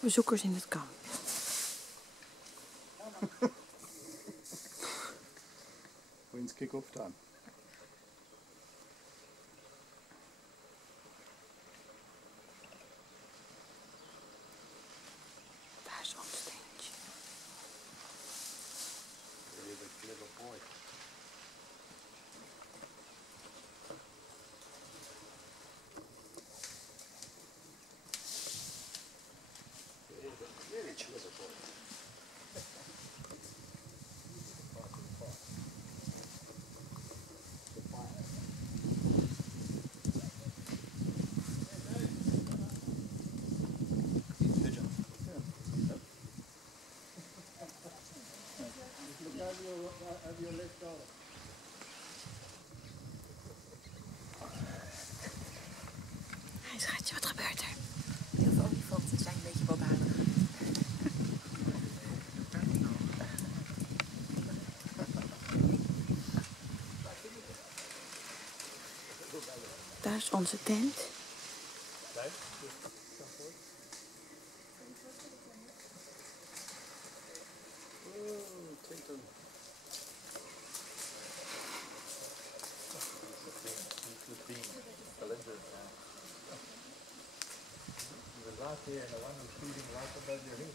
Bezoekers in het kamp. When's kick-off time? Daar is ons steentje. He's a clever boy. He's a very clever boy. Hé schatje, wat gebeurt er? Heel veel olifanten zijn een beetje baldadig. Daar is onze tent. Laat hier en de lange studie later bij je heen.